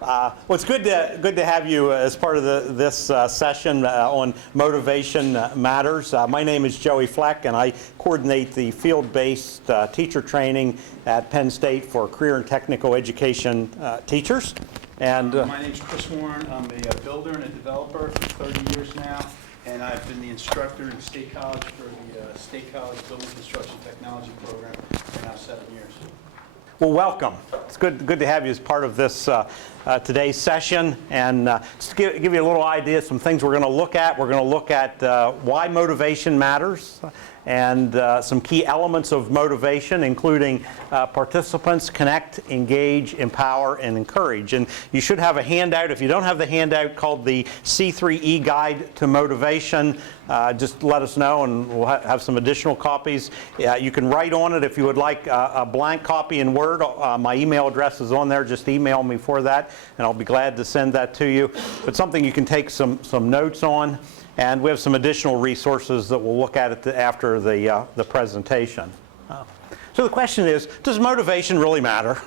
Well, it's good to have you as part of this session on Motivation Matters. My name is Joey Fleck, and I coordinate the field-based teacher training at Penn State for career and technical education teachers. And my name is Chris Warren. I'm a builder and a developer for 30 years now, and I've been the instructor in State College for the State College Building Construction Technology program for now 7 years. Well, welcome. It's good to have you as part of this today's session. And just to give you a little idea, some things we're going to look at. We're going to look at why motivation matters and some key elements of motivation, including participants, connect, engage, empower, and encourage. And you should have a handout. If you don't have the handout called the C3E Guide to Motivation, just let us know and we'll have some additional copies. You can write on it if you would like a blank copy in Word. My email address is on there. Just email me for that and I'll be glad to send that to you. But something you can take some notes on. And we have some additional resources that we'll look at after the presentation. So the question is, does motivation really matter?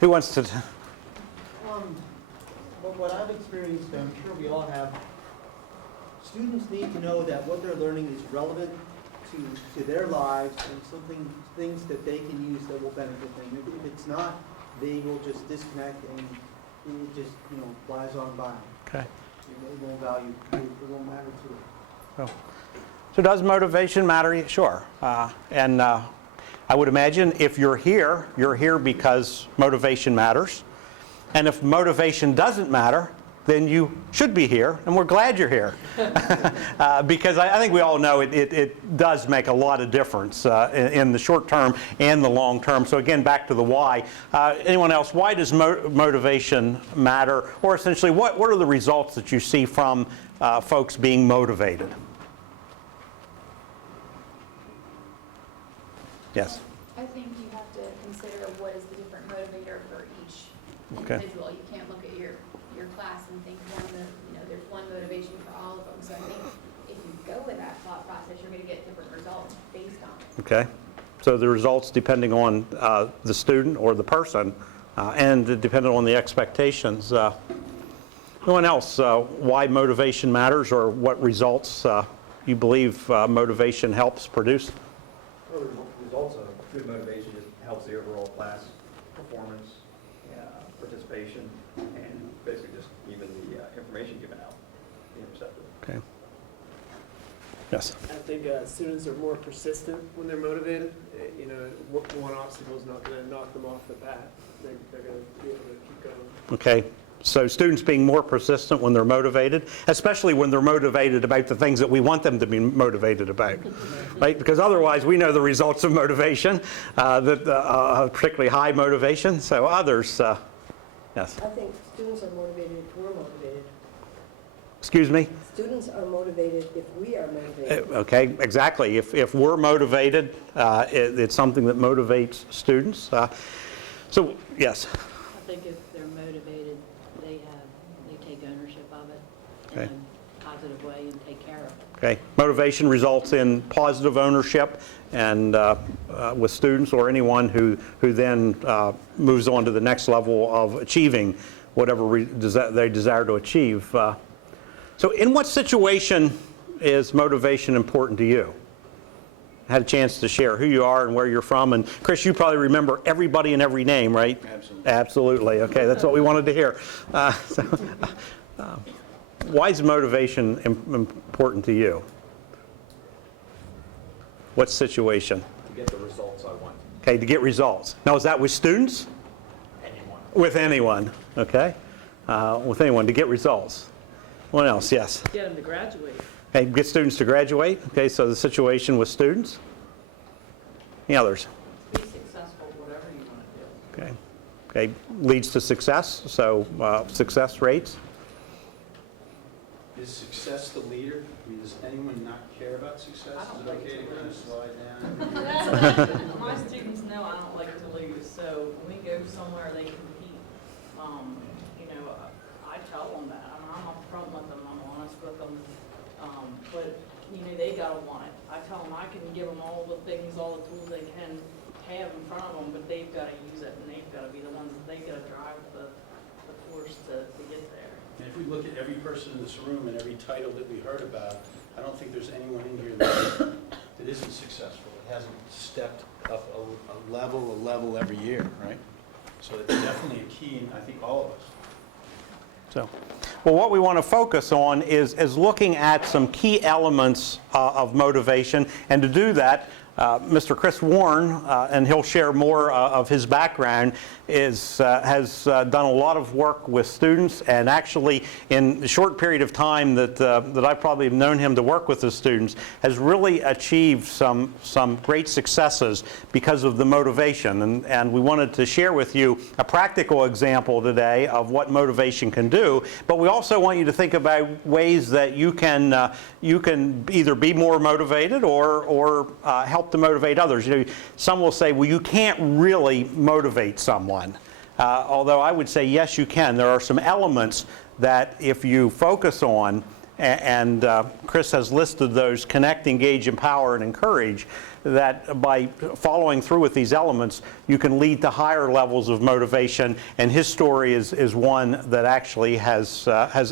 Who wants to? What I've experienced, I'm sure we all have, students need to know that what they're learning is relevant to their lives and things that they can use that will benefit them. If it's not, they will just disconnect and it just, flies on by. Okay. It won't matter to it. So does motivation matter? Sure. And I would imagine if you're here because motivation matters. And if motivation doesn't matter, then you should be here, and we're glad you're here. Because I think we all know it does make a lot of difference in the short term and the long term. So again, back to the why. Anyone else, why does motivation matter? Or essentially, what are the results that you see from folks being motivated? Yes? I think you have to consider what is the different motivator for each individual. You can't look at your class and think there's one motivation for all of them. So I think if you go with that thought process, you're going to get different results based on it. Okay. So the results depending on the student or the person and depending on the expectations. Anyone else, why motivation matters or what results you believe motivation helps produce? Well, the results of good motivation just helps the overall class performance, participation, and basically just even the information given out being receptive. Okay. Yes. I think students are more persistent when they're motivated. One obstacle is not going to knock them off the path. They're going to be able to keep going. Okay. So students being more persistent when they're motivated, especially when they're motivated about the things that we want them to be motivated about, right? Because otherwise we know the results of motivation, particularly high motivation. So others, yes. I think students are motivated if we're motivated. Excuse me? Students are motivated if we are motivated. Okay, exactly. If we're motivated, it's something that motivates students. So, yes. I think if they're motivated, they take ownership of it in a positive way and take care of it. Okay. Motivation results in positive ownership and with students or anyone who then moves on to the next level of achieving whatever they desire to achieve. So in what situation is motivation important to you? I had a chance to share who you are and where you're from. And Chris, you probably remember everybody and every name, right? Absolutely. Absolutely. Okay, that's what we wanted to hear. Why is motivation important to you? What situation? To get the results I want. Okay, to get results. Now, is that with students? Anyone. With anyone, okay? With anyone, to get results. What else? Yes? Get them to graduate. Okay, get students to graduate. Okay, so the situation with students. Any others? Be successful, whatever you want to do. Okay. Okay, leads to success, so success rates. Is success the leader? I mean, does anyone not care about success? Is it okay to kind of slide down? My students know I don't like to lose, so when we go somewhere they compete. I tell them that. I'm upfront with them. I'm honest with them. But they gotta want it. I tell them I can give them all the things, all the tools they can have in front of them, but they've got to use it, and they've got to be the ones, they've got to drive the force to get there. And if we look at every person in this room and every title that we heard about, I don't think there's anyone in here that isn't successful. It hasn't stepped up a level every year, right? So it's definitely a key in, I think, all of us. So, well, what we want to focus on is looking at some key elements of motivation, and to do that, Mr. Chris Warren, and he'll share more of his background, has done a lot of work with students, and actually in the short period of time that I probably have known him to work with the students, has really achieved some great successes because of the motivation. And we wanted to share with you a practical example today of what motivation can do, but we also want you to think about ways that you can either be more motivated or help to motivate others. You know, some will say, well, you can't really motivate someone. Although I would say, yes, you can. There are some elements that if you focus on, and Chris has listed those: connect, engage, empower, and encourage, that by following through with these elements, you can lead to higher levels of motivation. And his story is one that actually has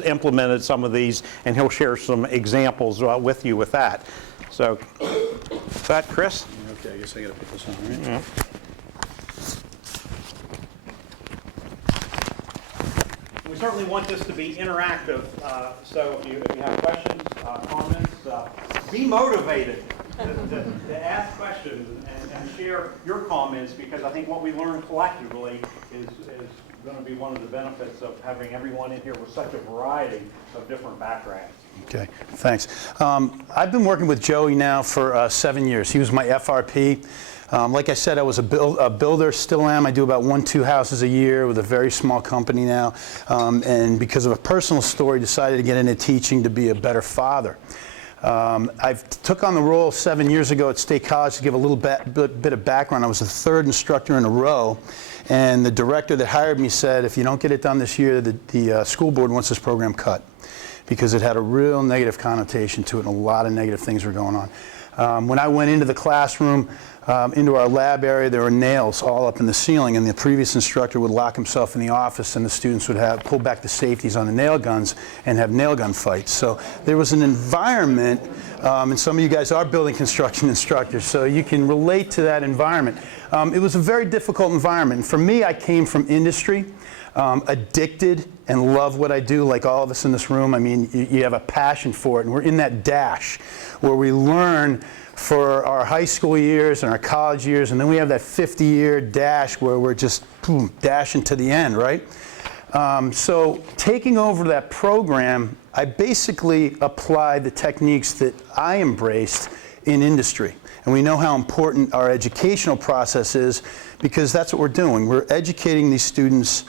implemented some of these, and he'll share some examples with you with that. So, with that, Chris? Okay, I guess I got to put this on, right? Yeah. We certainly want this to be interactive, so if you have questions, comments, be motivated to ask questions and share your comments, because I think what we learn collectively is going to be one of the benefits of having everyone in here with such a variety of different backgrounds. Okay, thanks. I've been working with Joey now for 7 years. He was my FRP. Like I said, I was a builder, still am. I do about 1-2 houses a year with a very small company now. And because of a personal story, decided to get into teaching to be a better father. I took on the role 7 years ago at State College. To give a little bit of background, I was the third instructor in a row. And the director that hired me said, if you don't get it done this year, the school board wants this program cut, because it had a real negative connotation to it, and a lot of negative things were going on. When I went into the classroom, into our lab area, there were nails all up in the ceiling, and the previous instructor would lock himself in the office, and the students would pull back the safeties on the nail guns and have nail gun fights. So there was an environment, and some of you guys are building construction instructors, so you can relate to that environment. It was a very difficult environment. And for me, I came from industry, addicted and love what I do, like all of us in this room. I mean, you have a passion for it, and we're in that dash where we learn for our high school years and our college years, and then we have that 50-year dash where we're just boom, dashing to the end, right? So taking over that program, I basically applied the techniques that I embraced in industry. And we know how important our educational process is, because that's what we're doing. We're educating these students,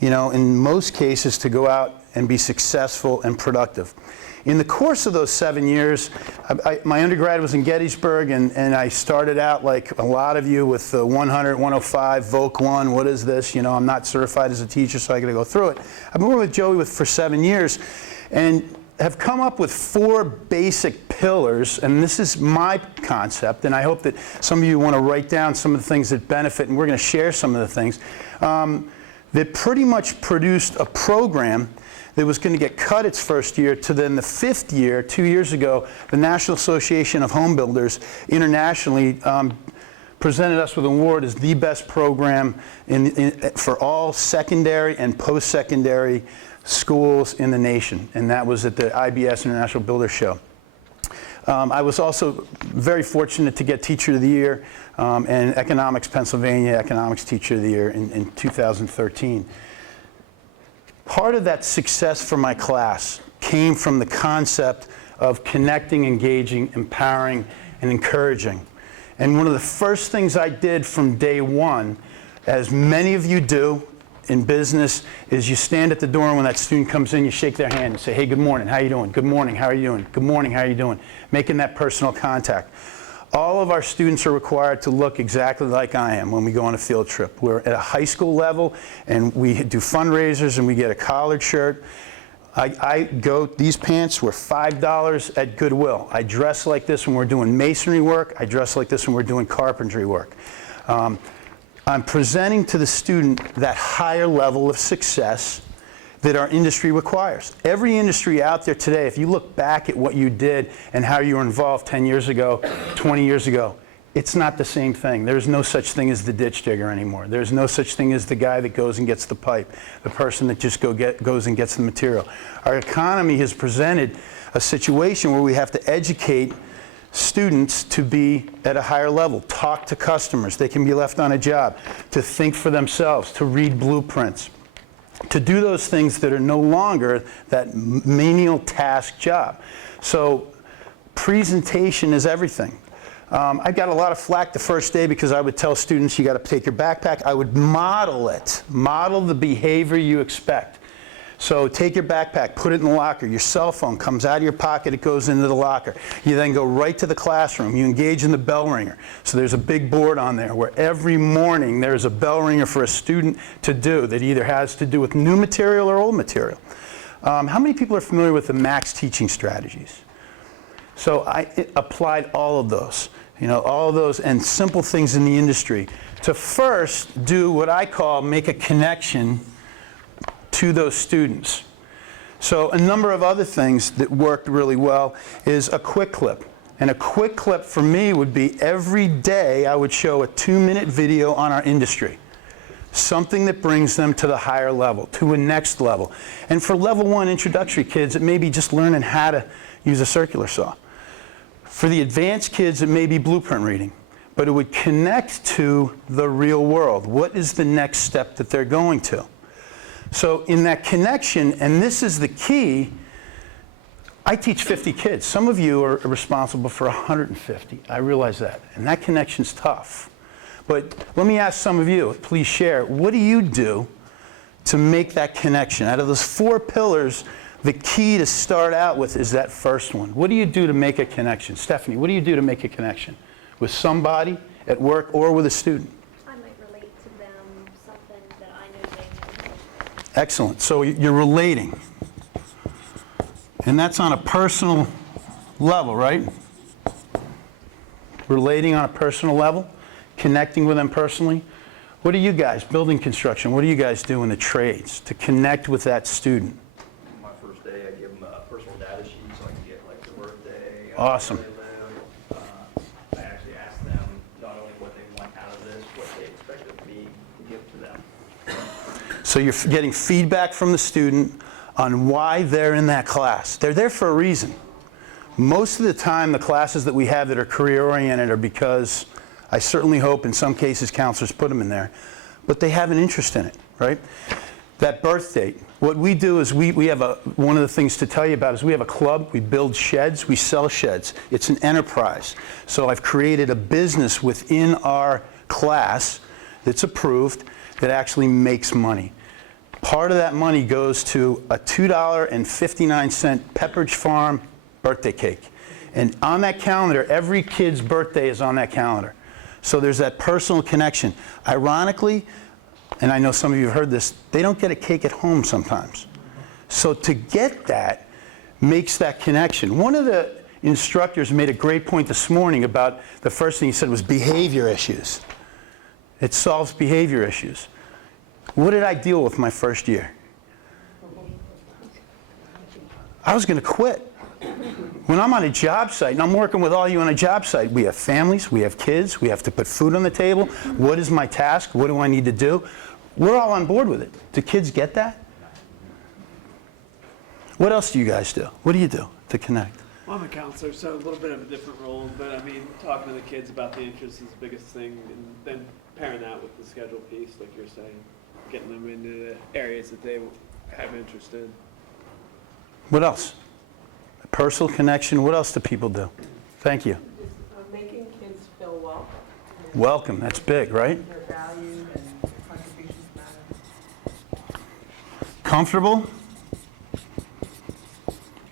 you know, in most cases, to go out and be successful and productive. In the course of those 7 years, my undergrad was in Gettysburg, and I started out like a lot of you with the 100, 105, Voc 1, what is this? You know, I'm not certified as a teacher, so I got to go through it. I've been working with Joey for 7 years, and have come up with 4 basic pillars, and this is my concept, and I hope that some of you want to write down some of the things that benefit, and we're going to share some of the things, that pretty much produced a program that was going to get cut its first year to then the 5th year. 2 years ago, the National Association of Home Builders internationally presented us with an award as the best program for all secondary and post-secondary schools in the nation, and that was at the IBS International Builder Show. I was also very fortunate to get Teacher of the Year and Economics Pennsylvania Economics Teacher of the Year in 2013. Part of that success for my class came from the concept of connecting, engaging, empowering, and encouraging. And one of the first things I did from day one, as many of you do in business, is you stand at the door, and when that student comes in, you shake their hand and say, hey, good morning, how you doing? Good morning, how are you doing? Good morning, how are you doing? Making that personal contact. All of our students are required to look exactly like I am when we go on a field trip. We're at a high school level, and we do fundraisers, and we get a collared shirt. These pants were $5 at Goodwill. I dress like this when we're doing masonry work. I dress like this when we're doing carpentry work. I'm presenting to the student that higher level of success that our industry requires. Every industry out there today, if you look back at what you did and how you were involved 10 years ago, 20 years ago, it's not the same thing. There's no such thing as the ditch digger anymore. There's no such thing as the guy that goes and gets the pipe, the person that just goes and gets the material. Our economy has presented a situation where we have to educate students to be at a higher level, talk to customers. They can be left on a job, to think for themselves, to read blueprints, to do those things that are no longer that menial task job. So presentation is everything. I got a lot of flack the first day because I would tell students, you got to take your backpack. I would model it, model the behavior you expect. So take your backpack, put it in the locker. Your cell phone comes out of your pocket, it goes into the locker. You then go right to the classroom. You engage in the bell ringer. So there's a big board on there where every morning there's a bell ringer for a student to do that either has to do with new material or old material. How many people are familiar with the MAX teaching strategies? So I applied all of those, all of those and simple things in the industry to first do what I call make a connection to those students. So a number of other things that worked really well is a quick clip. And a quick clip for me would be every day I would show a 2-minute video on our industry. Something that brings them to the higher level, to a next level. And for level 1 introductory kids, it may be just learning how to use a circular saw. For the advanced kids, it may be blueprint reading. But it would connect to the real world. What is the next step that they're going to? So in that connection, and this is the key, I teach 50 kids. Some of you are responsible for 150. I realize that. And that connection's tough. But let me ask some of you, please share, what do you do to make that connection? Out of those 4 pillars, the key to start out with is that first one. What do you do to make a connection? Stephanie, what do you do to make a connection? With somebody at work or with a student? I might relate to them something that I know they know. Excellent. So you're relating. And that's on a personal level, right? Relating on a personal level, connecting with them personally. What do you guys, building construction, what do you guys do in the trades to connect with that student? My first day, I give them a personal data sheet so I can get like their birthday. Awesome. Where they live. I actually ask them not only what they want out of this, what they expect of me to give to them. So you're getting feedback from the student on why they're in that class. They're there for a reason. Most of the time, the classes that we have that are career-oriented are because, I certainly hope in some cases counselors put them in there, but they have an interest in it, right? That birth date. What we do is we have one of the things to tell you about is we have a club, we build sheds, we sell sheds. It's an enterprise. So I've created a business within our class that's approved that actually makes money. Part of that money goes to a $2.59 Pepperidge Farm birthday cake. And on that calendar, every kid's birthday is on that calendar. So there's that personal connection. Ironically, and I know some of you have heard this, they don't get a cake at home sometimes. So to get that makes that connection. One of the instructors made a great point this morning about the first thing he said was behavior issues. It solves behavior issues. What did I deal with my first year? I was going to quit. When I'm on a job site, and I'm working with all you on a job site, we have families, we have kids, we have to put food on the table. What is my task? What do I need to do? We're all on board with it. Do kids get that? What else do you guys do? What do you do to connect? Well, I'm a counselor, so a little bit of a different role, but I mean, talking to the kids about the interests is the biggest thing, and then pairing that with the schedule piece, like you're saying, getting them into the areas that they have interest in. What else? A personal connection. What else do people do? Thank you. Making kids feel welcome. Welcome. That's big, right? They're valued and their contributions matter. Comfortable?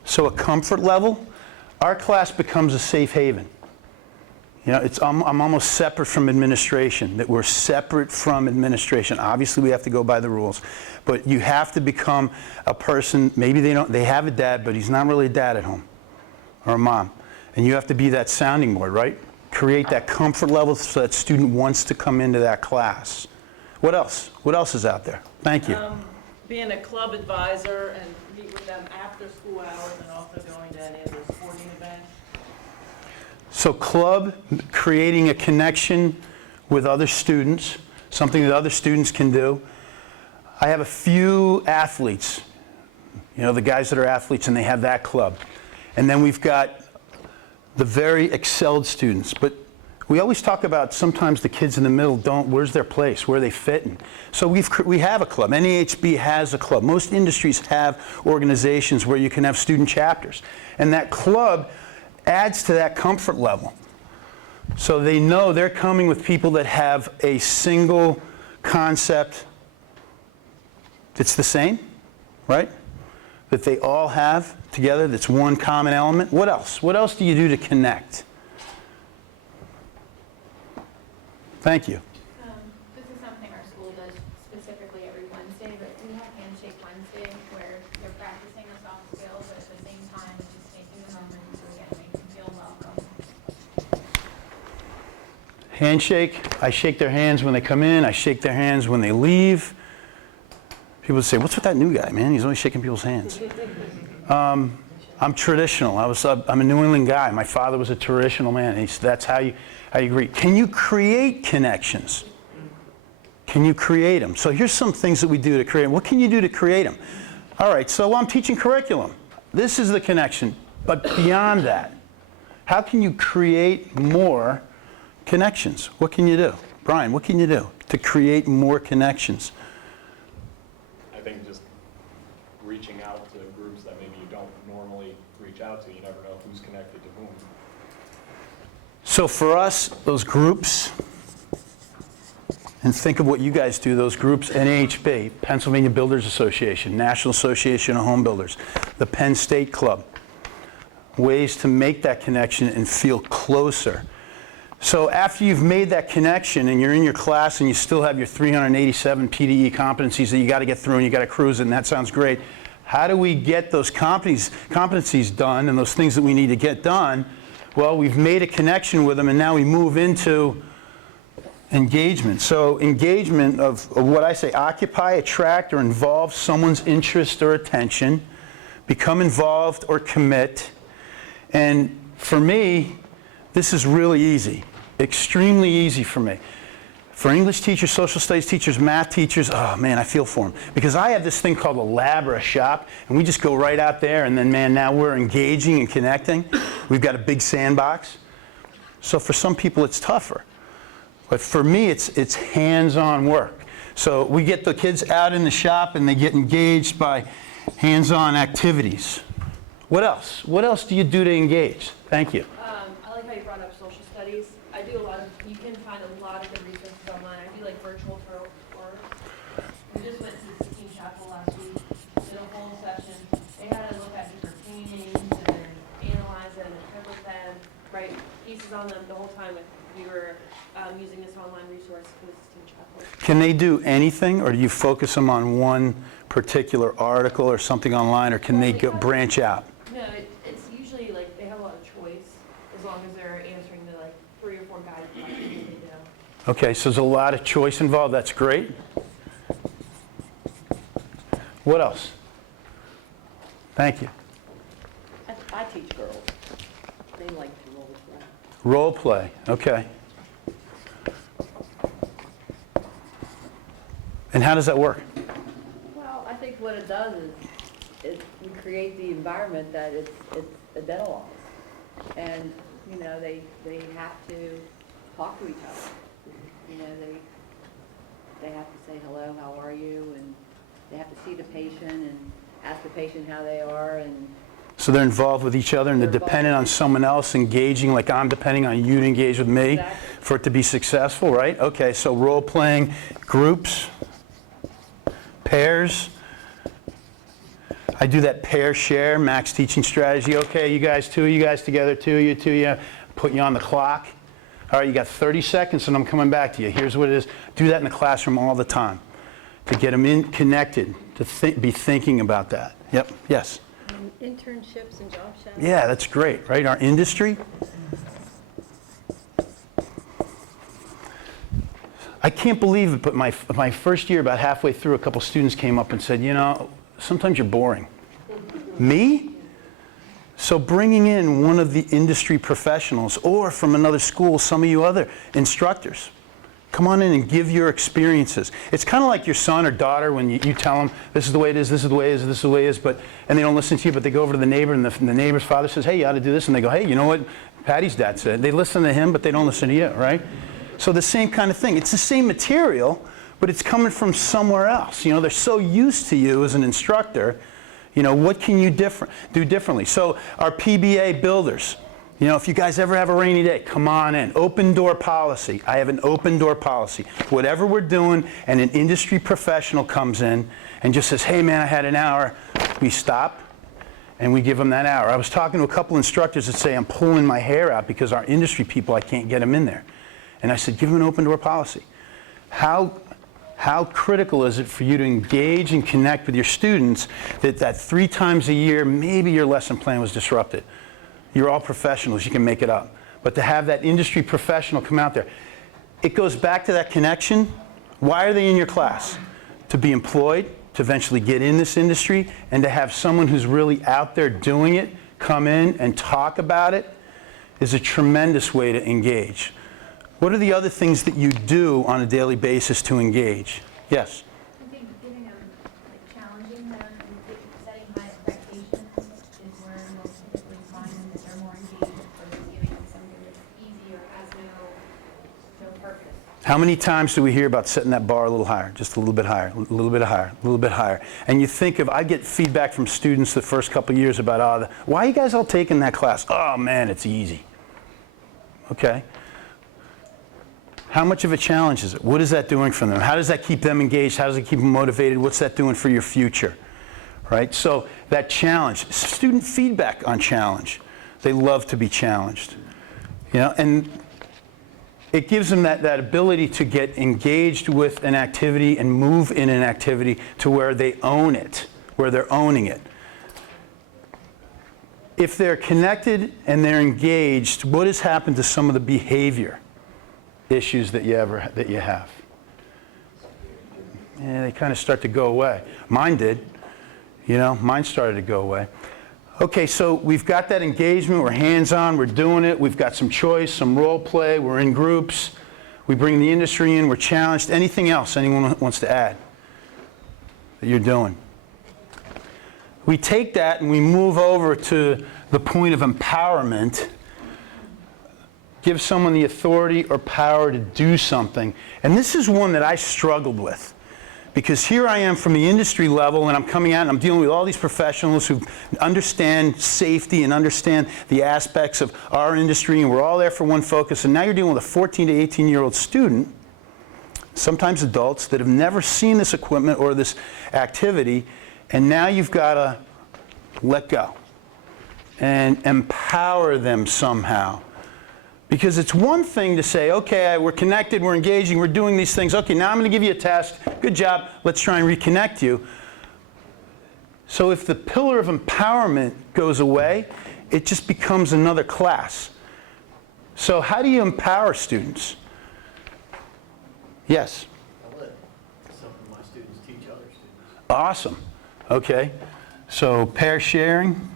So a comfort level, our class becomes a safe haven. You know, I'm almost separate from administration, that we're separate from administration. Obviously, we have to go by the rules. But you have to become a person, maybe they have a dad, but he's not really a dad at home, or a mom. And you have to be that sounding board, right? create that comfort level so that student wants to come into that class. What else? What else is out there? Thank you. Being a club advisor and meet with them after school hours and also going to any of the sporting events. So club, creating a connection with other students, something that other students can do. I have a few athletes, you know, the guys that are athletes, and they have that club. And then we've got the very excelled students. But we always talk about sometimes the kids in the middle don't, where's their place, where are they fitting? So we have a club. NAHB has a club. Most industries have organizations where you can have student chapters. And that club adds to that comfort level. So they know they're coming with people that have a single concept that's the same, right? That they all have together, that's one common element. What else? What else do you do to connect? Thank you. This is something our school does specifically every Wednesday, but we have Handshake Wednesday where they're practicing the soft skills, but at the same time, it's just taking a moment to again make them feel welcome. Handshake, I shake their hands when they come in, I shake their hands when they leave. People say, what's with that new guy, man? He's always shaking people's hands. I'm traditional. I'm a New England guy. My father was a traditional man. That's how you greet. Can you create connections? Can you create them? So here's some things that we do to create them. What can you do to create them? All right, so I'm teaching curriculum. This is the connection. But beyond that, how can you create more connections? What can you do? Brian, what can you do to create more connections? I think just reaching out to groups that maybe you don't normally reach out to. You never know who's connected to whom. So for us, those groups, and think of what you guys do, those groups, NAHB, Pennsylvania Builders Association, National Association of Home Builders, the Penn State Club, ways to make that connection and feel closer. So after you've made that connection and you're in your class and you still have your 387 PDE competencies that you got to get through and you got to cruise it, and that sounds great. How do we get those competencies done and those things that we need to get done? Well, we've made a connection with them and now we move into engagement. So engagement of what I say, occupy, attract, or involve someone's interest or attention, become involved or commit. And for me, this is really easy, extremely easy for me. For English teachers, social studies teachers, math teachers, oh man, I feel for them. Because I have this thing called a lab or a shop, and we just go right out there, and then man, now we're engaging and connecting. We've got a big sandbox. So for some people, it's tougher. But for me, it's hands-on work. So we get the kids out in the shop, and they get engaged by hands-on activities. What else? What else do you do to engage? Thank you. I like how you brought up social studies. I do a lot of, you can find a lot of good resources online. I do like virtual tours. We just went to the Teen Chapel last week, did a whole session. They had to look at different paintings and analyze them and interpret them, write pieces on them the whole time. We were using this online resource for this Teen Chapel. Can they do anything, or do you focus them on one particular article or something online, or can they branch out? No, it's usually like they have a lot of choice as long as they're answering the like 3 or 4 guided questions that they do. Okay, so there's a lot of choice involved. That's great. What else? Thank you. I teach girls. They like to role play. Role play, okay. And how does that work? Well, I think what it does is we create the environment that it's a dental office. And, you know, they have to talk to each other. You know, they have to say hello, how are you? And they have to see the patient and ask the patient how they are. And So they're involved with each other and they're dependent on someone else engaging, like I'm depending on you to engage with me for it to be successful, right? Okay, so role-playing groups, pairs. I do that pair share, max teaching strategy. Okay, you guys, 2 of you guys together, 2 of you, 2 of you, put you on the clock. All right, you got 30 seconds and I'm coming back to you. Here's what it is. Do that in the classroom all the time to get them connected, to be thinking about that. Yep, yes. Internships and job shadowing. Yeah, that's great, right? Our industry. I can't believe it, but my first year, about halfway through, a couple students came up and said, you know, sometimes you're boring. Me? So bringing in one of the industry professionals, or from another school, some of you other instructors, come on in and give your experiences. It's kind of like your son or daughter when you tell them, this is the way it is, this is the way it is, this is the way it is, and they don't listen to you, but they go over to the neighbor, and the neighbor's father says, hey, you ought to do this, and they go, hey, you know what Patty's dad said? They listen to him, but they don't listen to you, right? So the same kind of thing. It's the same material, but it's coming from somewhere else. You know, they're so used to you as an instructor. You know, what can you do differently? So our PBA builders, you know, if you guys ever have a rainy day, come on in. Open door policy. I have an open door policy. Whatever we're doing and an industry professional comes in and just says, hey man, I had an hour, we stop and we give them that hour. I was talking to a couple instructors that say, I'm pulling my hair out because our industry people, I can't get them in there. And I said, give them an open door policy. How critical is it for you to engage and connect with your students that 3 times a year, maybe your lesson plan was disrupted? You're all professionals, you can make it up. But to have that industry professional come out there, it goes back to that connection. Why are they in your class? To be employed, to eventually get in this industry, and to have someone who's really out there doing it come in and talk about it is a tremendous way to engage. What are the other things that you do on a daily basis to engage? Yes? I think giving them, like challenging them and setting high expectations is where you'll typically find that they're more engaged versus giving them something that's easy or has no purpose. How many times do we hear about setting that bar a little higher, just a little bit higher, a little bit higher, a little bit higher? And you think of, I get feedback from students the first couple of years about, why are you guys all taking that class? Oh man, it's easy. Okay. How much of a challenge is it? What is that doing for them? How does that keep them engaged? How does it keep them motivated? What's that doing for your future? Right? So that challenge, student feedback on challenge. They love to be challenged. You know, and it gives them that ability to get engaged with an activity and move in an activity to where they own it, where they're owning it. If they're connected and they're engaged, what has happened to some of the behavior issues that you have? Yeah, they kind of start to go away. Mine did. You know, mine started to go away. Okay, so we've got that engagement, we're hands-on, we're doing it, we've got some choice, some role play, we're in groups, we bring the industry in, we're challenged. Anything else anyone wants to add that you're doing? We take that and we move over to the point of empowerment. Give someone the authority or power to do something. And this is one that I struggled with. Because here I am from the industry level, and I'm coming out and I'm dealing with all these professionals who understand safety and understand the aspects of our industry, and we're all there for one focus. And now you're dealing with a 14 to 18-year-old student, sometimes adults, that have never seen this equipment or this activity, and now you've got to let go and empower them somehow. Because it's one thing to say, okay, we're connected, we're engaging, we're doing these things. Okay, now I'm going to give you a test. Good job. Let's try and reconnect you. So if the pillar of empowerment goes away, it just becomes another class. So how do you empower students? Yes? I let some of my students teach other students. Awesome. Okay. So pair sharing.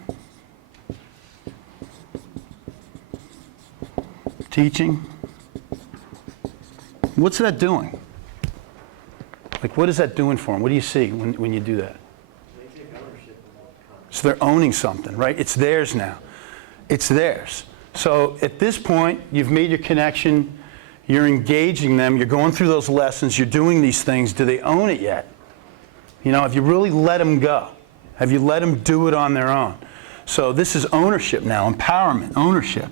Teaching. What's that doing? Like, what is that doing for them? What do you see when you do that? They take ownership of what comes. So they're owning something, right? It's theirs now. It's theirs. So at this point, you've made your connection, you're engaging them, you're going through those lessons, you're doing these things. Do they own it yet? You know, have you really let them go? Have you let them do it on their own? So this is ownership now, empowerment, ownership.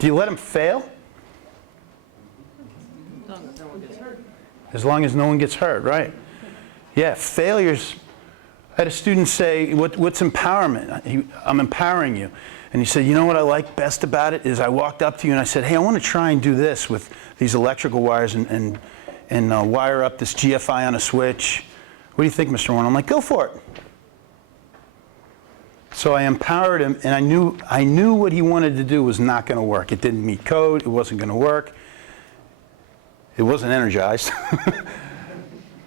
Do you let them fail? As long as no one gets hurt, right? Yeah, failures. I had a student say, what's empowerment? I'm empowering you. And he said, you know what I like best about it is I walked up to you and I said, hey, I want to try and do this with these electrical wires and wire up this GFI on a switch. What do you think, Mr. Warren? I'm like, go for it. So I empowered him, and I knew what he wanted to do was not going to work. It didn't meet code. It wasn't going to work. It wasn't energized.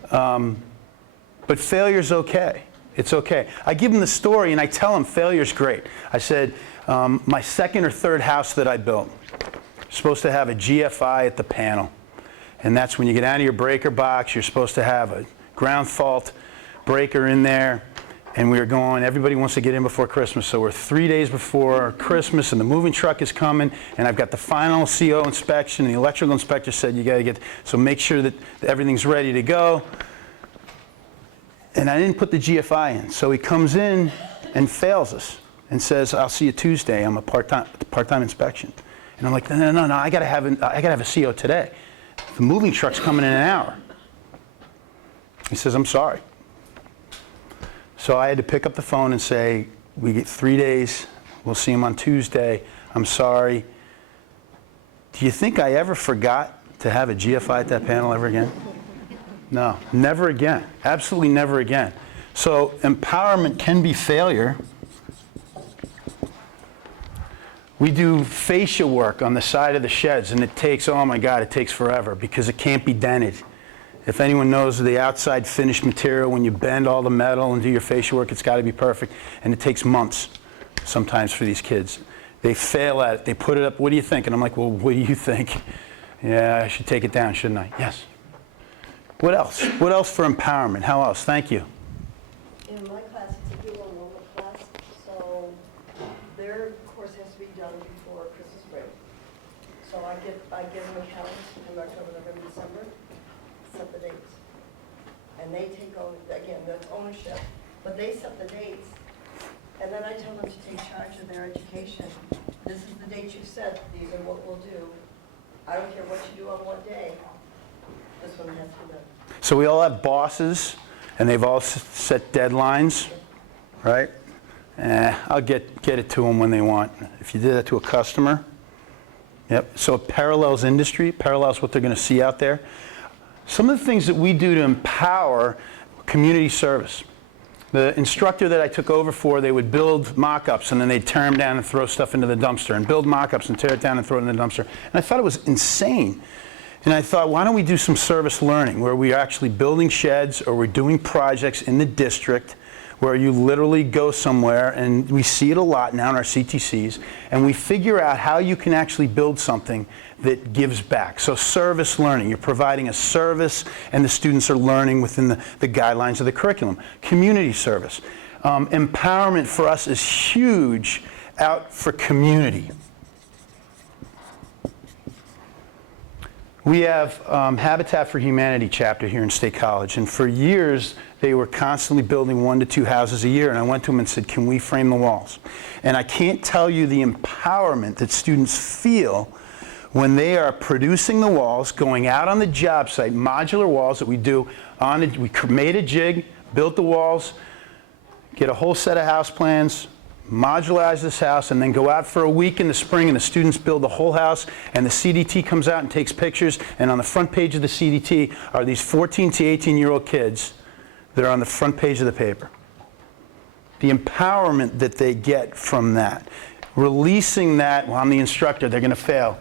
But failure's okay. It's okay. I give him the story, and I tell him failure's great. I said, my second or third house that I built, supposed to have a GFI at the panel. And that's when you get out of your breaker box, you're supposed to have a ground fault breaker in there. And we were going, everybody wants to get in before Christmas. So we're 3 days before Christmas, and the moving truck is coming, and I've got the final CO inspection, and the electrical inspector said, you got to get, so make sure that everything's ready to go. And I didn't put the GFI in. So he comes in and fails us and says, I'll see you Tuesday. I'm a part-time inspection. And I'm like, no, I got to have a CO today. The moving truck's coming in an hour. He says, I'm sorry. So I had to pick up the phone and say, we get 3 days. We'll see him on Tuesday. I'm sorry. Do you think I ever forgot to have a GFI at that panel ever again? No, never again. Absolutely never again. So empowerment can be failure. We do fascia work on the side of the sheds, and it takes, oh my God, it takes forever because it can't be dented. If anyone knows the outside finished material, when you bend all the metal and do your fascia work, it's got to be perfect. And it takes months sometimes for these kids. They fail at it. They put it up. What do you think? And I'm like, well, what do you think? Yeah, I should take it down, shouldn't I? Yes. What else? What else for empowerment? How else? Thank you. In my class, it's a dual enrollment class, so their course has to be done before Christmas break. So I give them a calendar, September, October, November, December, set the dates. And they take on, again, that's ownership, but they set the dates. And then I tell them to take charge of their education. This is the date you set, these are what we'll do. I don't care what you do on what day, this one has to be done. So we all have bosses, and they've all set deadlines, right? I'll get it to them when they want. If you did that to a customer, yep. So it parallels industry, it parallels what they're going to see out there. Some of the things that we do to empower community service. The instructor that I took over for, they would build mock-ups, and then they'd tear them down and throw stuff into the dumpster, and build mock-ups and tear it down and throw it in the dumpster. And I thought it was insane. And I thought, why don't we do some service learning where we're actually building sheds or we're doing projects in the district where you literally go somewhere, and we see it a lot now in our CTCs, and we figure out how you can actually build something that gives back. So service learning, you're providing a service and the students are learning within the guidelines of the curriculum. Community service. Empowerment for us is huge out for community. We have Habitat for Humanity chapter here in State College, and for years they were constantly building 1 to 2 houses a year, and I went to them and said, can we frame the walls? And I can't tell you the empowerment that students feel when they are producing the walls, going out on the job site, modular walls that we do, we made a jig, built the walls, get a whole set of house plans, modularize this house, and then go out for a week in the spring, and the students build the whole house, and the CDT comes out and takes pictures, and on the front page of the CDT are these 14 to 18-year-old kids that are on the front page of the paper. The empowerment that they get from that, releasing that, well, I'm the instructor, they're going to fail,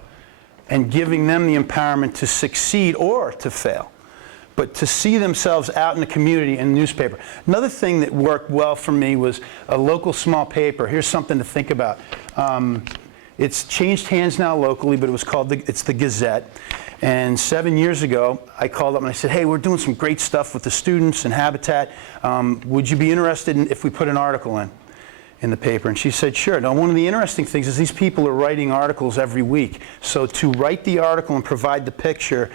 and giving them the empowerment to succeed or to fail, but to see themselves out in the community in the newspaper. Another thing that worked well for me was a local small paper. Here's something to think about. It's changed hands now locally, but it was called it's the Gazette. And 7 years ago, I called up and I said, hey, we're doing some great stuff with the students and Habitat. Would you be interested if we put an article in the paper? And she said, sure. Now, one of the interesting things is these people are writing articles every week. So to write the article and provide the picture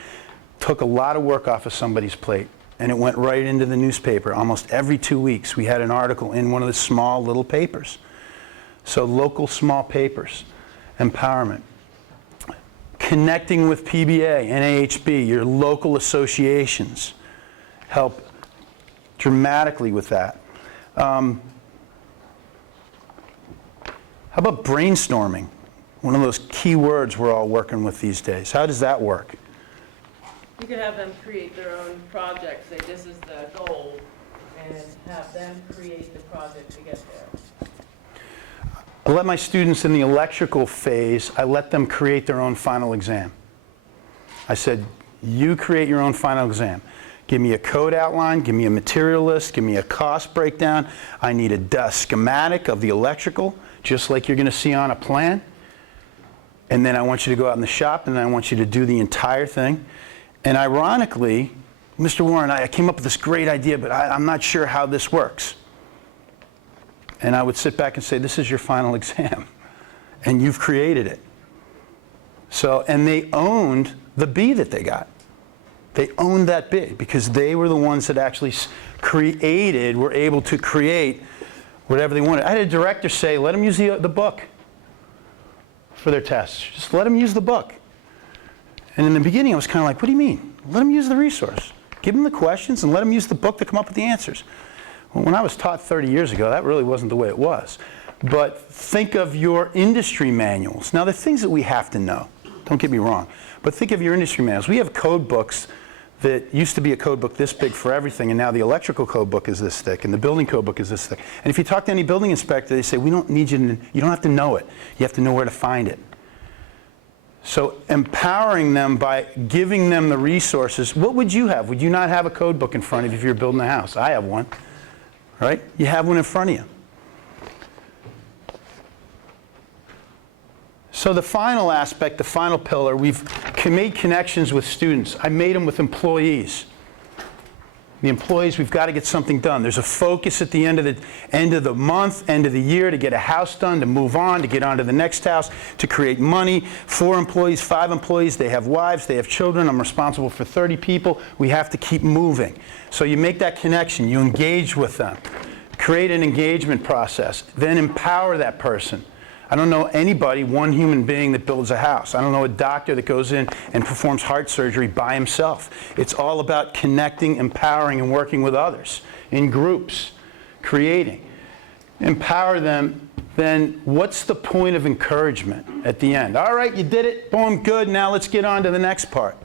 took a lot of work off of somebody's plate. And it went right into the newspaper. Almost every 2 weeks, we had an article in one of the small little papers. So local small papers, empowerment. Connecting with PBA, NAHB, your local associations help dramatically with that. How about brainstorming? One of those key words we're all working with these days. How does that work? You could have them create their own project, say this is the goal, and have them create the project to get there. I let my students in the electrical phase, I let them create their own final exam. I said, you create your own final exam. Give me a code outline, give me a material list, give me a cost breakdown. I need a schematic of the electrical, just like you're going to see on a plan. And then I want you to go out in the shop, and then I want you to do the entire thing. And ironically, Mr. Warren, I came up with this great idea, but I'm not sure how this works. And I would sit back and say, this is your final exam, and you've created it. So, and they owned the B that they got. They owned that B because they were the ones that actually were able to create whatever they wanted. I had a director say, let them use the book for their tests. Just let them use the book. And in the beginning, I was kind of like, what do you mean? Let them use the resource. Give them the questions and let them use the book to come up with the answers. Well, when I was taught 30 years ago, that really wasn't the way it was. But think of your industry manuals. Now, the things that we have to know, don't get me wrong, but think of your industry manuals. We have code books that used to be a code book this big for everything, and now the electrical code book is this thick, and the building code book is this thick. And if you talk to any building inspector, they say, we don't need you don't have to know it. You have to know where to find it. So empowering them by giving them the resources. What would you have? Would you not have a code book in front of you if you're building a house? I have one, right? You have one in front of you. So the final aspect, the final pillar, we've made connections with students. I made them with employees. The employees, we've got to get something done. There's a focus at the end of the month, end of the year, to get a house done, to move on, to get on to the next house, to create money. 4 employees, 5 employees, they have wives, they have children. I'm responsible for 30 people. We have to keep moving. So you make that connection. You engage with them. Create an engagement process. Then empower that person. I don't know anybody, one human being that builds a house. I don't know a doctor that goes in and performs heart surgery by himself. It's all about connecting, empowering, and working with others in groups, creating. Empower them, then what's the point of encouragement at the end? All right, you did it, boom, good, now let's get on to the next part.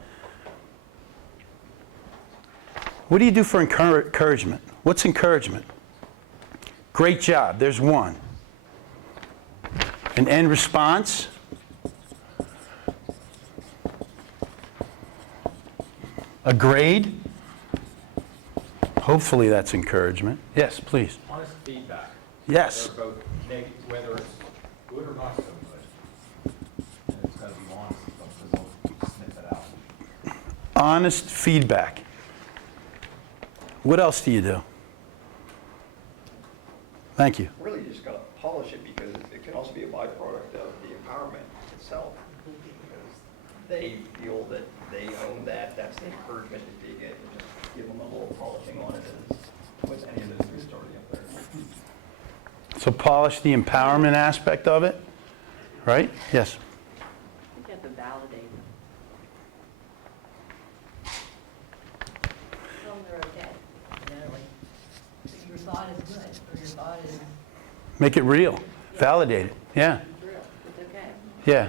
What do you do for encouragement? What's encouragement? Great job, there's one. An end response. A grade. Hopefully that's encouragement. Yes, please. Honest feedback. Yes. Whether both negative, whether it's good or not so good. And it's got to be honest, because they'll sniff it out. Honest feedback. What else do you do? Thank you. Really just got to polish it because it can also be a byproduct of the empowerment itself. Because they feel that they own that, that's the encouragement that they get. You just give them a little polishing on it as with any of those things already up there. So polish the empowerment aspect of it, right? Yes. I think you have to validate them. Tell them they're okay. You know, like, your thought is good, or your thought is Make it real. Validate it. Yeah. real. It's okay. Yeah.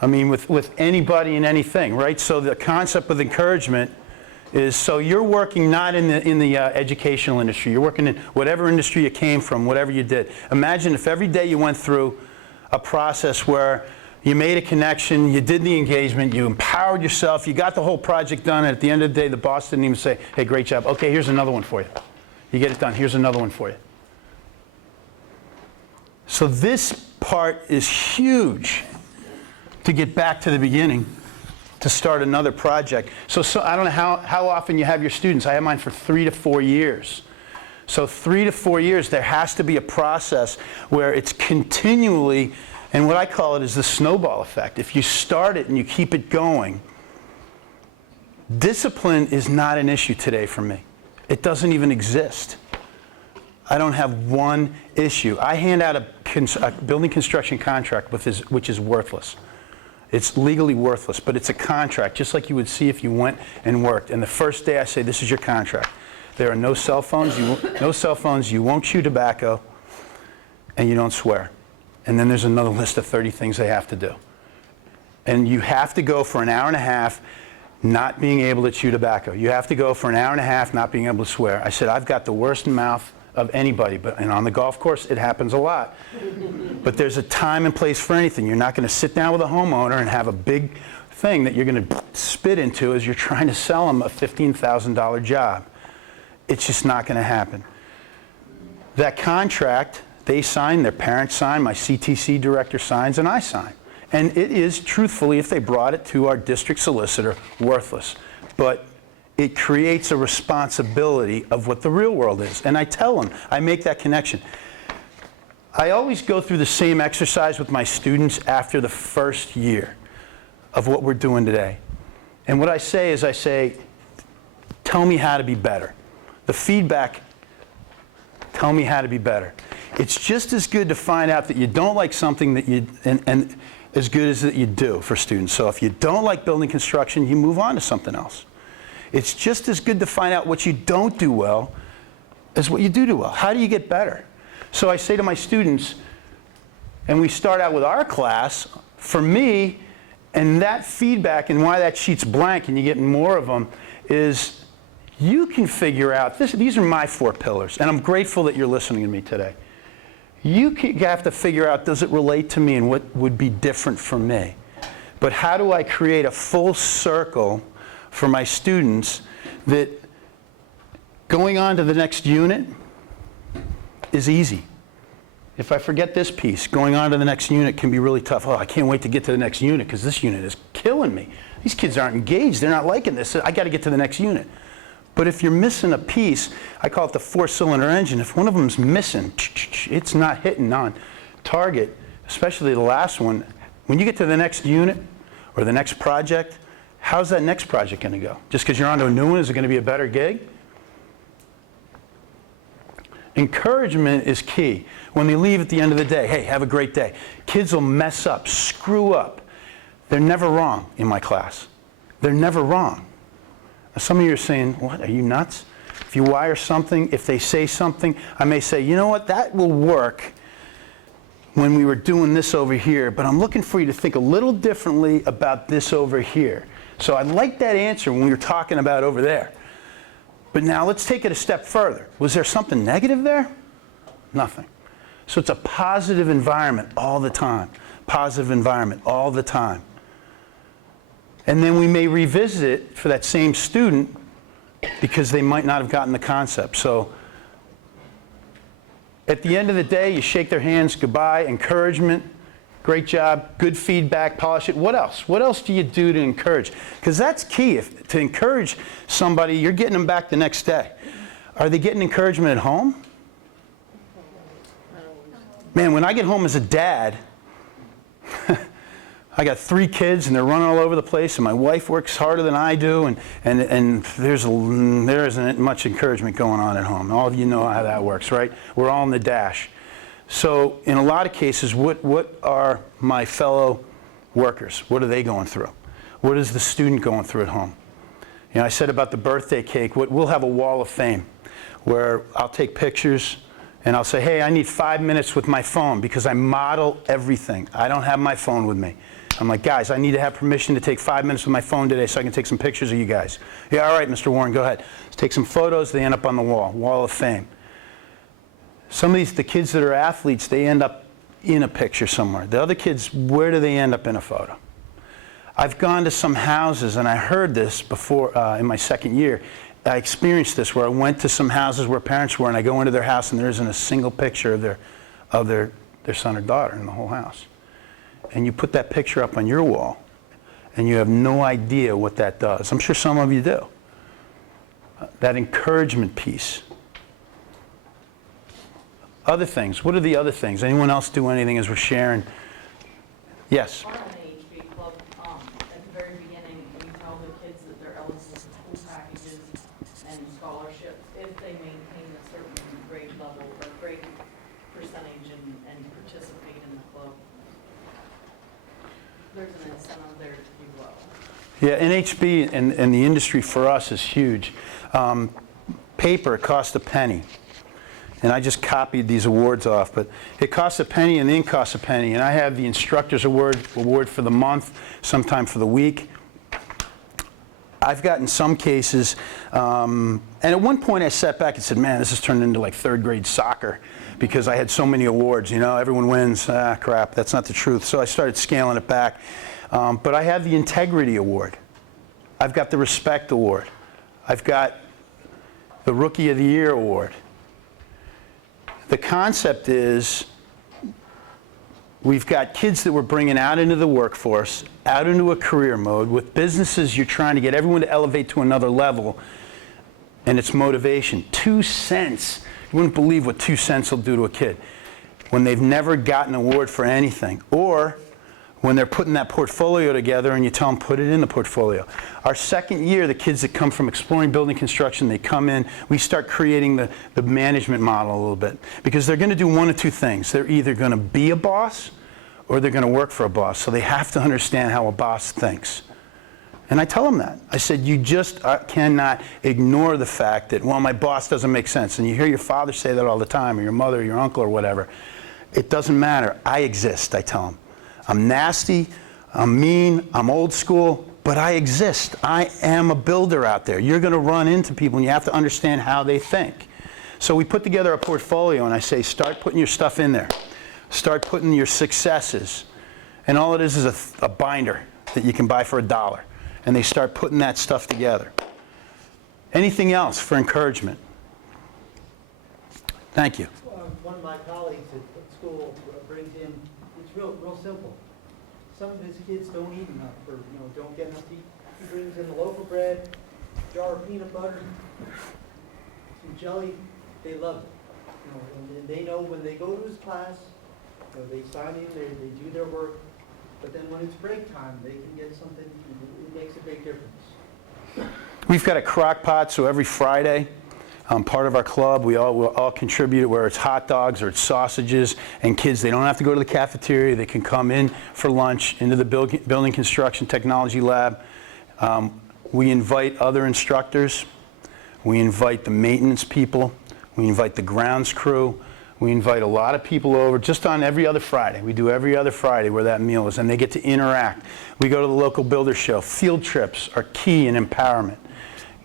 I mean, with anybody and anything, right? So the concept of encouragement is, so you're working not in the educational industry. You're working in whatever industry you came from, whatever you did. Imagine if every day you went through a process where you made a connection, you did the engagement, you empowered yourself, you got the whole project done, and at the end of the day, the boss didn't even say, hey, great job. Okay, here's another one for you. You get it done. Here's another one for you. So this part is huge to get back to the beginning, to start another project. So I don't know how often you have your students. I have mine for 3 to 4 years. So 3 to 4 years, there has to be a process where it's continually, and what I call it is the snowball effect. If you start it and you keep it going, discipline is not an issue today for me. It doesn't even exist. I don't have one issue. I hand out a building construction contract which is worthless. It's legally worthless, but it's a contract, just like you would see if you went and worked. And the first day I say, this is your contract. There are no cell phones, you won't chew tobacco, and you don't swear. And then there's another list of 30 things they have to do. And you have to go for an hour and a half not being able to chew tobacco. You have to go for an hour and a half not being able to swear. I said, I've got the worst mouth of anybody, and on the golf course, it happens a lot. But there's a time and place for anything. You're not going to sit down with a homeowner and have a big thing that you're going to spit into as you're trying to sell them a $15,000 job. It's just not going to happen. That contract, they sign, their parents sign, my CTC director signs, and I sign. And it is, truthfully, if they brought it to our district solicitor, worthless. But it creates a responsibility of what the real world is. And I tell them, I make that connection. I always go through the same exercise with my students after the first year of what we're doing today. And what I say is, I say, tell me how to be better. The feedback, tell me how to be better. It's just as good to find out that you don't like something that you, and as good as that you do for students. So if you don't like building construction, you move on to something else. It's just as good to find out what you don't do well as what you do well. How do you get better? So I say to my students, and we start out with our class, for me, and that feedback and why that sheet's blank and you get more of them is you can figure out, these are my 4 pillars, and I'm grateful that you're listening to me today. You have to figure out, does it relate to me and what would be different for me? But how do I create a full circle for my students that going on to the next unit is easy? If I forget this piece, going on to the next unit can be really tough. Oh, I can't wait to get to the next unit because this unit is killing me. These kids aren't engaged. They're not liking this. I got to get to the next unit. But if you're missing a piece, I call it the 4-cylinder engine. If one of them's missing, it's not hitting on target, especially the last one. When you get to the next unit or the next project, how's that next project going to go? Just because you're onto a new one, is it going to be a better gig? Encouragement is key. When they leave at the end of the day, hey, have a great day. Kids will mess up, screw up. They're never wrong in my class. They're never wrong. Now, some of you are saying, what, are you nuts? If you wire something, if they say something, I may say, you know what, that will work when we were doing this over here, but I'm looking for you to think a little differently about this over here. So I like that answer when we were talking about over there. But now let's take it a step further. Was there something negative there? Nothing. So it's a positive environment all the time. Positive environment all the time. And then we may revisit it for that same student because they might not have gotten the concept. So at the end of the day, you shake their hands, goodbye, encouragement, great job, good feedback, polish it. What else? What else do you do to encourage? Because that's key. To encourage somebody, you're getting them back the next day. Are they getting encouragement at home? Man, when I get home as a dad, I got 3 kids and they're running all over the place, and my wife works harder than I do, and there isn't much encouragement going on at home. All of you know how that works, right? We're all in the dash. So in a lot of cases, what are my fellow workers? What are they going through? What is the student going through at home? You know, I said about the birthday cake, we'll have a wall of fame where I'll take pictures and I'll say, hey, I need 5 minutes with my phone because I model everything. I don't have my phone with me. I'm like, guys, I need to have permission to take 5 minutes with my phone today so I can take some pictures of you guys. Yeah, all right, Mr. Warren, go ahead. Let's take some photos. They end up on the wall of fame. Some of the kids that are athletes, they end up in a picture somewhere. The other kids, where do they end up in a photo? I've gone to some houses, and I heard this before in my second year. I experienced this where I went to some houses where parents were, and I go into their house, and there isn't a single picture of their son or daughter in the whole house. And you put that picture up on your wall, and you have no idea what that does. I'm sure some of you do. That encouragement piece. Other things. What are the other things? Anyone else do anything as we're sharing? Yes? On an HB club, at the very beginning, we tell the kids that they're eligible for school packages and scholarships if they maintain a certain grade level or grade percentage and participate in the club. There's an incentive there to do well. Yeah, NHB and the industry for us is huge. Paper costs a penny. And I just copied these awards off, but it costs a penny and the ink costs a penny. And I have the Instructor's award for the month, sometime for the week. I've got in some cases, and at one point I sat back and said, man, this has turned into like third grade soccer because I had so many awards, you know, everyone wins. Ah, crap, that's not the truth. So I started scaling it back. But I have the Integrity Award. I've got the Respect Award. I've got the Rookie of the Year Award. The concept is we've got kids that we're bringing out into the workforce, out into a career mode. With businesses, you're trying to get everyone to elevate to another level, and it's motivation. 2 cents. You wouldn't believe what 2 cents will do to a kid when they've never gotten an award for anything, or when they're putting that portfolio together and you tell them, put it in the portfolio. Our second year, the kids that come from Exploring Building Construction, they come in, we start creating the management model a little bit. Because they're going to do one of two things. They're either going to be a boss or they're going to work for a boss. So they have to understand how a boss thinks. And I tell them that. I said, you just cannot ignore the fact that, well, my boss doesn't make sense. And you hear your father say that all the time, or your mother, or your uncle, or whatever. It doesn't matter. I exist, I tell them. I'm nasty, I'm mean, I'm old school, but I exist. I am a builder out there. You're going to run into people, and you have to understand how they think. So we put together a portfolio, and I say, start putting your stuff in there. Start putting your successes. And all it is a binder that you can buy for $1. And they start putting that stuff together. Anything else for encouragement? Thank you. One of my colleagues at school brings in, it's real simple. Some of his kids don't eat enough, or don't get enough to eat. He brings in a loaf of bread, jar of peanut butter, some jelly. They love it. And they know when they go to his class, they sign in, they do their work. But then when it's break time, they can get something. It makes a big difference. We've got a crock pot, so every Friday, part of our club, we'll all contribute, where it's hot dogs or it's sausages, and kids, they don't have to go to the cafeteria. They can come in for lunch into the Building Construction Technology Lab. We invite other instructors. We invite the maintenance people. We invite the grounds crew. We invite a lot of people over just on every other Friday. We do every other Friday where that meal is, and they get to interact. We go to the local builder show. Field trips are key in empowerment.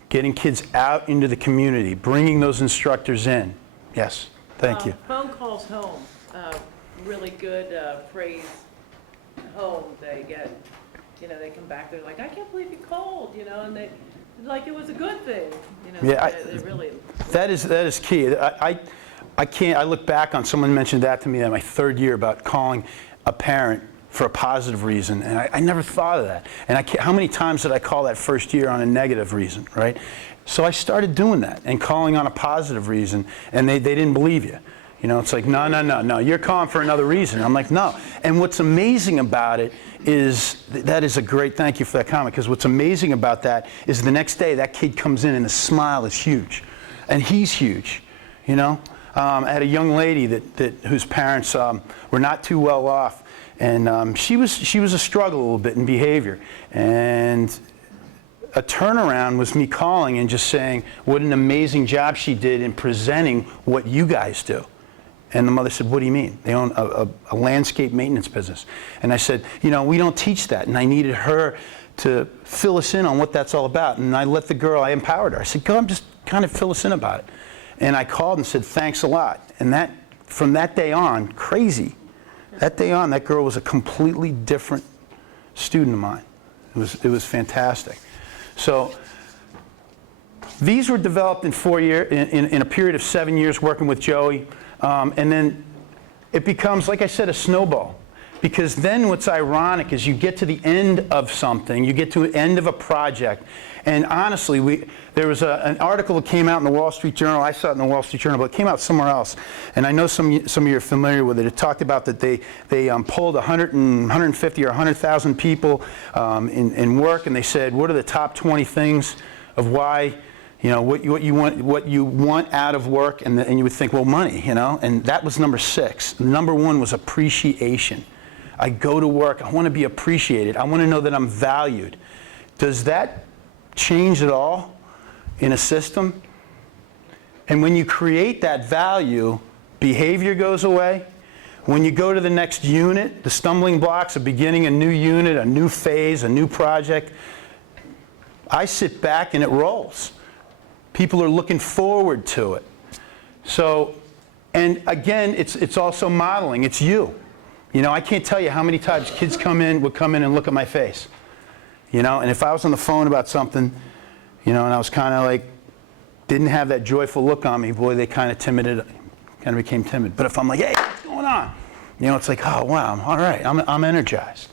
Getting kids out into the community, bringing those instructors in. Yes, thank you. Phone calls home, really good praise home they get. They come back, they're like, I can't believe you called, and they, like it was a good thing. Yeah, they really. That is key. I look back on, someone mentioned that to me in my third year about calling a parent for a positive reason, and I never thought of that. And how many times did I call that first year on a negative reason, right? So I started doing that and calling on a positive reason, and they didn't believe you. It's like, no, you're calling for another reason. I'm like, no. And what's amazing about it is, that is a great, thank you for that comment, because what's amazing about that is the next day that kid comes in and the smile is huge, and he's huge, I had a young lady whose parents were not too well off, and she was a struggle a little bit in behavior. And a turnaround was me calling and just saying what an amazing job she did in presenting what you guys do. And the mother said, what do you mean? They own a landscape maintenance business. And I said, we don't teach that. And I needed her to fill us in on what that's all about. And I I empowered her. I said, go, just kind of fill us in about it. And I called and said, thanks a lot. And from that day on, crazy. That day on, that girl was a completely different student of mine. It was fantastic. So these were developed in 4 years, in a period of 7 years working with Joey. And then it becomes, like I said, a snowball. Because then what's ironic is you get to the end of something, you get to the end of a project, and honestly, there was an article that came out in the Wall Street Journal. I saw it in the Wall Street Journal, but it came out somewhere else. And I know some of you are familiar with it. It talked about that they polled 150 or 100,000 people in work, and they said, what are the top 20 things of why, what you want out of work? And you would think, well, money, and that was number 6. Number 1 was appreciation. I go to work, I want to be appreciated. I want to know that I'm valued. Does that change at all in a system? And when you create that value, behavior goes away. When you go to the next unit, the stumbling blocks of beginning a new unit, a new phase, a new project, I sit back and it rolls. People are looking forward to it. So, and again, it's also modeling. It's you. You know, I can't tell you how many times kids would come in and look at my face. You know, and if I was on the phone about something, you know, and I was kind of like, didn't have that joyful look on me, boy, they kind of became timid. But if I'm like, hey, what's going on? You know, it's like, oh, wow, I'm all right. I'm energized.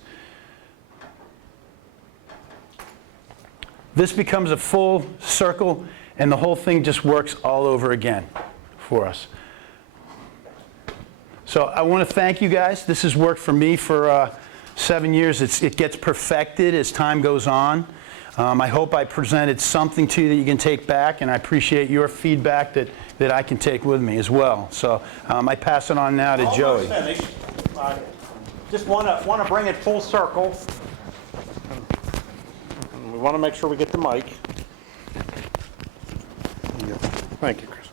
This becomes a full circle, and the whole thing just works all over again for us. So I want to thank you guys. This has worked for me for 7 years. It gets perfected as time goes on. I hope I presented something to you that you can take back, and I appreciate your feedback that I can take with me as well. So I pass it on now to Joey. Almost finished. Just want to bring it full circle. And we want to make sure we get the mic. Thank you, Chris.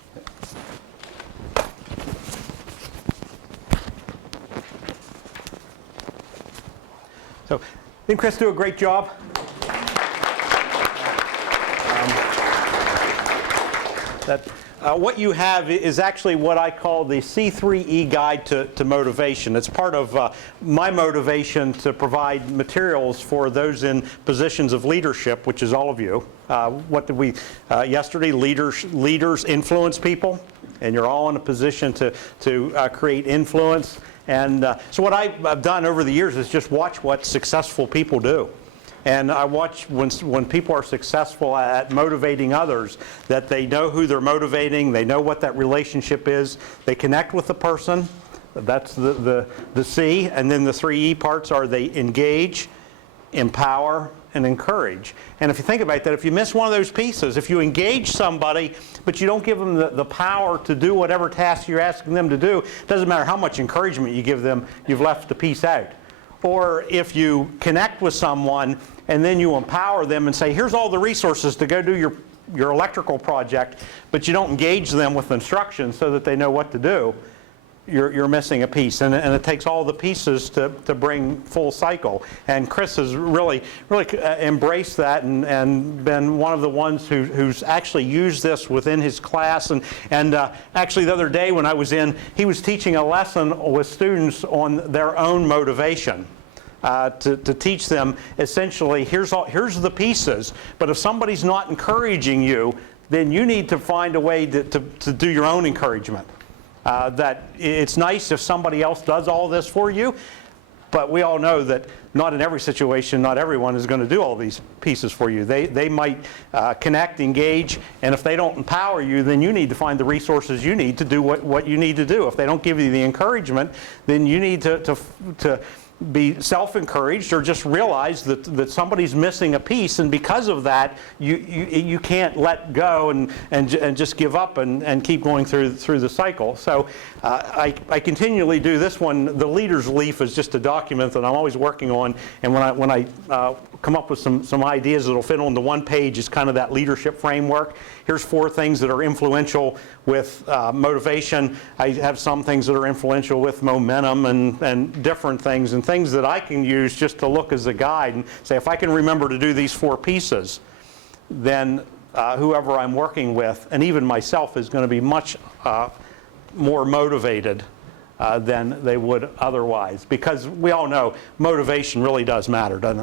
So, didn't Chris do a great job? What you have is actually what I call the C3E Guide to Motivation. It's part of my motivation to provide materials for those in positions of leadership, which is all of you. What did we, yesterday, leaders influence people, and you're all in a position to create influence. And so what I've done over the years is just watch what successful people do. And I watch when people are successful at motivating others, that they know who they're motivating, they know what that relationship is, they connect with the person, that's the C, and then the 3E parts are they engage, empower, and encourage. And if you think about that, if you miss one of those pieces, if you engage somebody, but you don't give them the power to do whatever task you're asking them to do, it doesn't matter how much encouragement you give them, you've left the piece out. Or if you connect with someone and then you empower them and say, here's all the resources to go do your electrical project, but you don't engage them with instructions so that they know what to do, you're missing a piece. And it takes all the pieces to bring full cycle. And Chris has really embraced that and been one of the ones who's actually used this within his class. And actually the other day when I was in, he was teaching a lesson with students on their own motivation. To teach them essentially, here's the pieces, but if somebody's not encouraging you, then you need to find a way to do your own encouragement. That it's nice if somebody else does all this for you, but we all know that not in every situation, not everyone is going to do all these pieces for you. They might connect, engage, and if they don't empower you, then you need to find the resources you need to do what you need to do. If they don't give you the encouragement, then you need to be self-encouraged or just realize that somebody's missing a piece, and because of that you can't let go and just give up and keep going through the cycle. So I continually do this one. The Leader's Leaf is just a document that I'm always working on, and when I come up with some ideas that'll fit onto one page, is kind of that leadership framework. Here's 4 things that are influential with motivation. I have some things that are influential with momentum and different things, and things that I can use just to look as a guide and say, if I can remember to do these 4 pieces, then whoever I'm working with, and even myself, is going to be much more motivated than they would otherwise. Because we all know motivation really does matter, doesn't it?